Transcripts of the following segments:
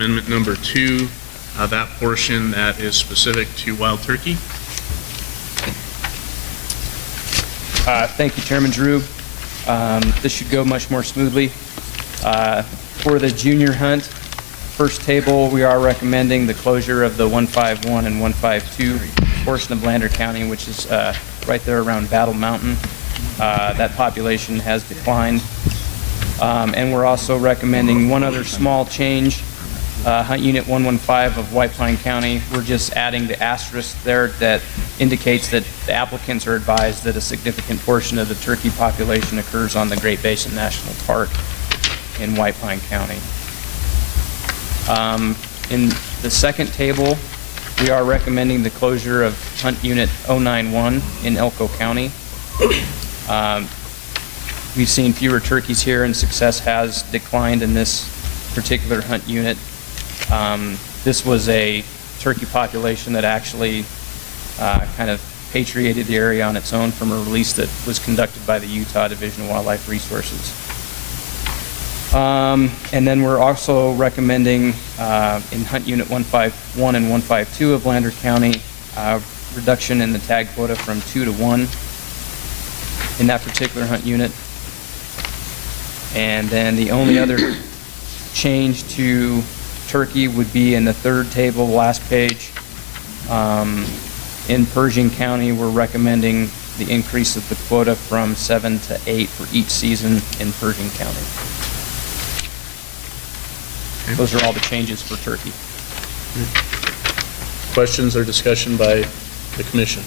Amendment number 2, that portion that is specific to wild turkey. Thank you, Chairman Drew. This should go much more smoothly. For the junior hunt, first table, we are recommending the closure of the 151 and 152 portion of Lander County, which is right there around Battle Mountain. That population has declined. And we're also recommending one other small change. Hunt Unit 115 of White Pine County, we're just adding the asterisk there that indicates that the applicants are advised that a significant portion of the turkey population occurs on the Great Basin National Park in White Pine County. In the second table, we are recommending the closure of Hunt Unit 091 in Elko County. We've seen fewer turkeys here, and success has declined in this particular hunt unit. This was a turkey population that actually kind of patriated the area on its own from a release that was conducted by the Utah Division of Wildlife Resources. And then we're also recommending in Hunt Unit 151 and 152 of Lander County, reduction in the tag quota from 2 to 1 in that particular hunt unit. And then the only other change to turkey would be in the third table, last page. In Pershing County, we're recommending the increase of the quota from 7 to 8 for each season in Pershing County. Okay. Those are all the changes for turkey. Questions or discussion by the commission?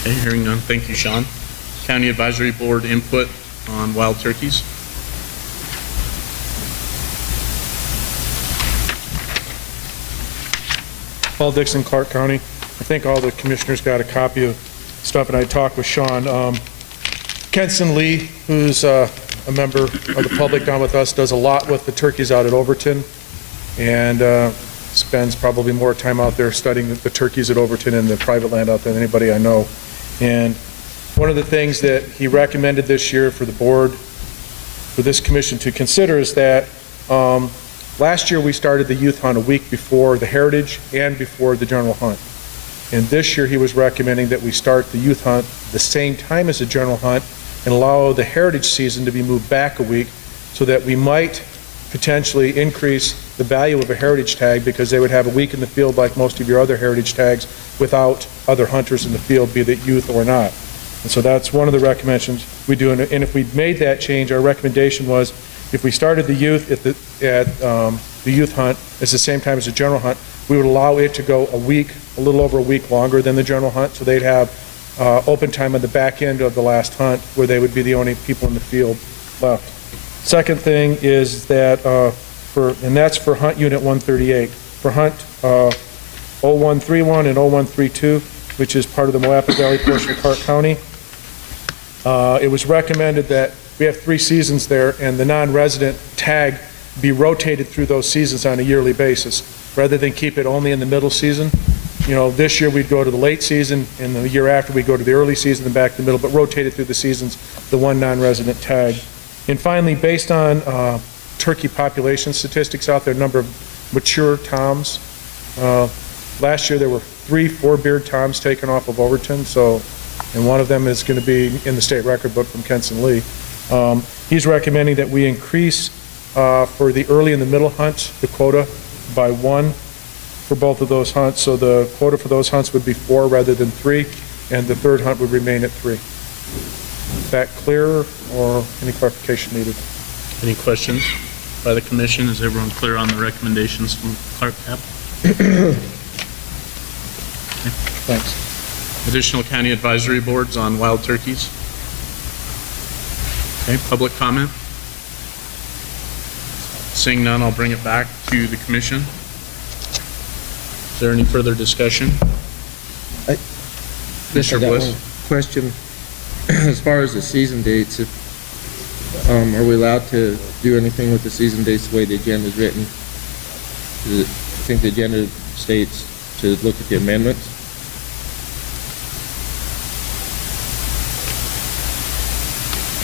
Okay, hearing none. Thank you, Sean. County Advisory Board input on wild turkeys. Paul Dixon, Clark County. I think all the commissioners got a copy of stuff, and I talked with Sean. Kenson Lee, who's a member of the public down with us, does a lot with the turkeys out at Overton, and spends probably more time out there studying the turkeys at Overton and the private land out there than anybody I know. And one of the things that he recommended this year for the board, for this commission to consider, is that last year we started the youth hunt a week before the heritage and before the general hunt. And this year he was recommending that we start the youth hunt the same time as the general hunt and allow the heritage season to be moved back a week, so that we might potentially increase the value of a heritage tag, because they would have a week in the field like most of your other heritage tags without other hunters in the field, be it youth or not. And so that's one of the recommendations we do. And if we made that change, our recommendation was, if we started the youth at the youth hunt at the same time as the general hunt, we would allow it to go a little over a week longer than the general hunt, so they'd have open time on the back end of the last hunt, where they would be the only people in the field left. Second thing is that and that's for Hunt Unit 138. For Hunt 0131 and 0132, which is part of the Moapa Valley portion of Clark County, it was recommended that we have 3 seasons there, and the non-resident tag be rotated through those seasons on a yearly basis, rather than keep it only in the middle season. You know, this year we'd go to the late season, and the year after we'd go to the early season and back to the middle, but rotated through the seasons, the one non-resident tag. And finally, based on turkey population statistics out there, number of mature toms, last year there were 3 4-beard toms taken off of Overton, so, and one of them is going to be in the state record book from Kenson Lee. He's recommending that we increase for the early and the middle hunts the quota by 1 for both of those hunts. So the quota for those hunts would be 4 rather than 3, and the third hunt would remain at 3. Is that clear, or any clarification needed? Any questions by the commission? Is everyone clear on the recommendations from Clark Cap? Thanks. Additional county advisory boards on wild turkeys? Okay, public comment? Seeing none, I'll bring it back to the commission. Is there any further discussion? Mr. Bliss? Question. As far as the season dates, are we allowed to do anything with the season dates the way the agenda is written? I think the agenda states to look at the amendments.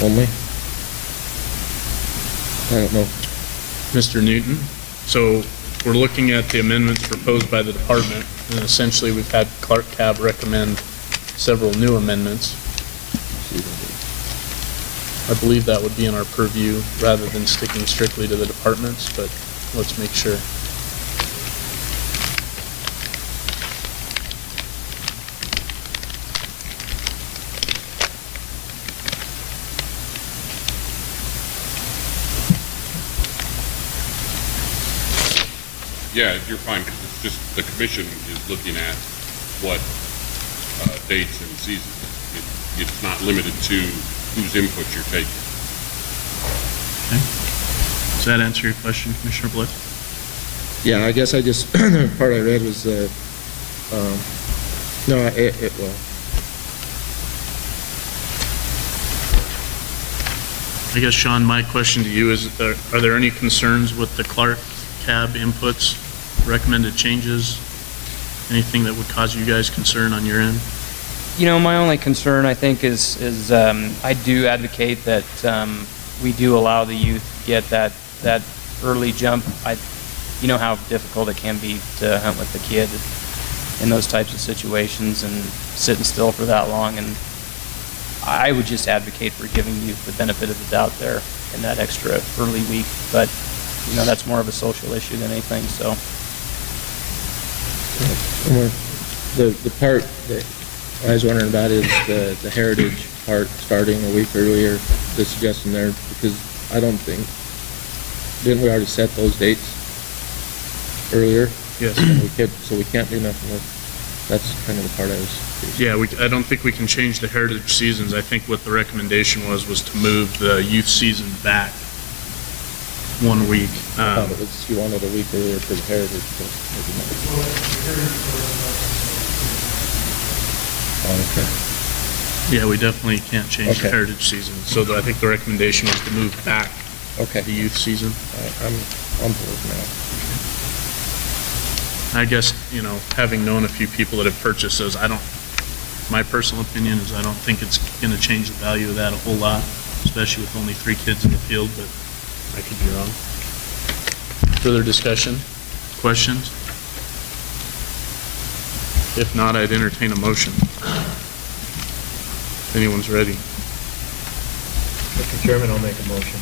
Only? I don't know. Mr. Newton. So we're looking at the amendments proposed by the department, and essentially we've had Clark Cab recommend several new amendments. I believe that would be in our purview rather than sticking strictly to the departments, but let's make sure. Yeah, you're fine, because it's just, the commission is looking at what dates and seasons. It's not limited to whose input you're taking. Okay. Does that answer your question, Commissioner Bliss? Yeah, I guess I just, the part I read was, no, it will. I guess, Sean, my question to you is, are there any concerns with the Clark Cab inputs, recommended changes? Anything that would cause you guys concern on your end? You know, my only concern, I think, is I do advocate that we do allow the youth to get that early jump. You know how difficult it can be to hunt with the kid in those types of situations and sitting still for that long. And I would just advocate for giving youth the benefit of the doubt there in that extra early week. But you know, that's more of a social issue than anything. So The part that I was wondering about is the heritage part starting a week earlier, the suggestion there, because I don't think, didn't we already set those dates earlier? Yes. So we can't do nothing with, that's kind of the part I was. Yeah, I don't think we can change the heritage seasons. I think what the recommendation was to move the youth season back 1 week. I thought it was, you wanted a week earlier for the heritage, but maybe not. Oh, okay. Yeah, we definitely can't change the Okay. heritage season. So I think the recommendation was to move back Okay. the youth season. I'm on board now. I guess, you know, having known a few people that have purchased those, my personal opinion is I don't think it's going to change the value of that a whole lot, especially with only 3 kids in the field, but I could be wrong. Further discussion? Questions? If not, I'd entertain a motion. If anyone's ready. Mr. Chairman, I'll make a motion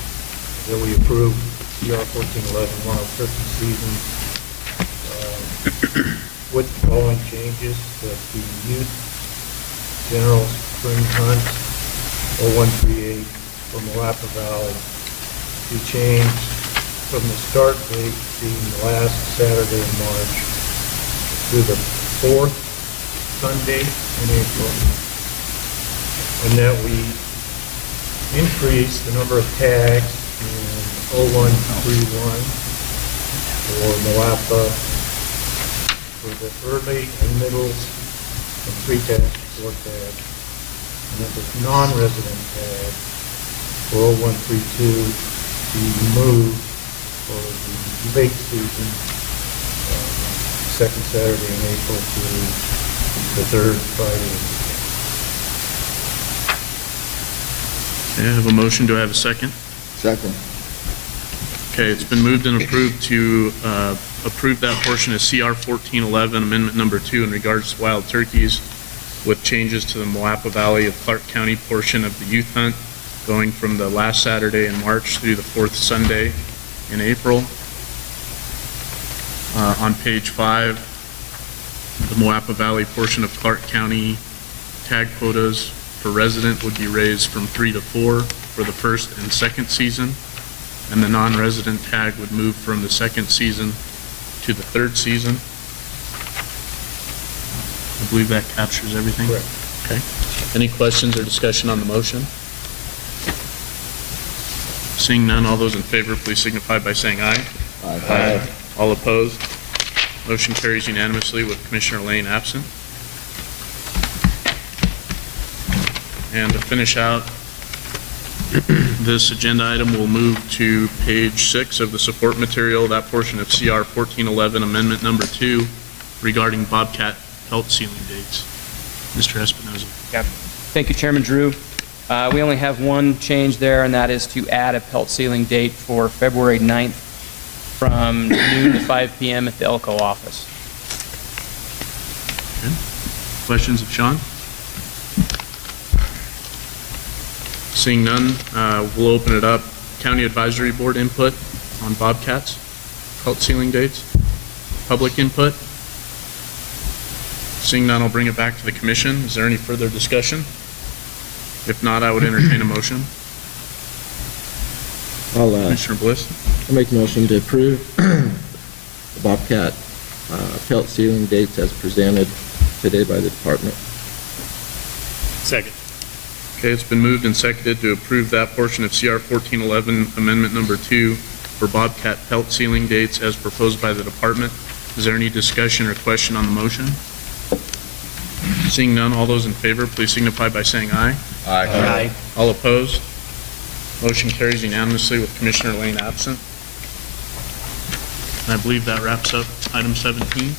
that we approve CR 1411 wild turkey season with the following changes: that the youth general spring hunt 0138 for Malapa Valley be changed from the start date being the last Saturday in March to the 4th Sunday in April, and that we increase the number of tags in 0131 for Malapa for the early and middles and 3 tags to 4 tags, and that the non-resident tag for 0132 be moved for the late season, second Saturday in April to the 3rd Friday in April. Okay, I have a motion. Do I have a second? Second. Okay, it's been moved and approved to approve that portion of CR 1411, Amendment Number 2 in regards to wild turkeys, with changes to the Malapa Valley of Clark County portion of the youth hunt, going from the last Saturday in March through the 4th Sunday in April. On page 5, the Malapa Valley portion of Clark County tag quotas for resident would be raised from 3 to 4 for the first and second season, and the non-resident tag would move from the second season to the 3rd season. I believe that captures everything. Correct. Okay. Any questions or discussion on the motion? Seeing none, all those in favor, please signify by saying aye. Aye. All opposed? Motion carries unanimously with Commissioner Lane absent. And to finish out this agenda item, we'll move to page 6 of the support material, that portion of CR 1411, Amendment Number 2, regarding bobcat pelt sealing dates. Mr. Espinoza. yeah. Thank you, Chairman Drew. We only have one change there, and that is to add a pelt sealing date for February 9th from noon to 5 p.m. at the Elko office. Questions of Sean? Seeing none, we'll open it up. County Advisory Board input on Bobcats, pelt ceiling dates, public input. Seeing none, I'll bring it back to the commission. Is there any further discussion? If not, I would entertain a motion. Commissioner Bliss? I'll make a motion to approve the Bobcat pelt ceiling dates as presented today by the department. Second. Okay, it's been moved and seconded to approve that portion of CR 1411, Amendment Number 2 for Bobcat pelt ceiling dates as proposed by the department. Is there any discussion or question on the motion? Seeing none, all those in favor, please signify by saying aye. Aye. All opposed? Motion carries unanimously with Commissioner Lane absent. And I believe that wraps up item 17.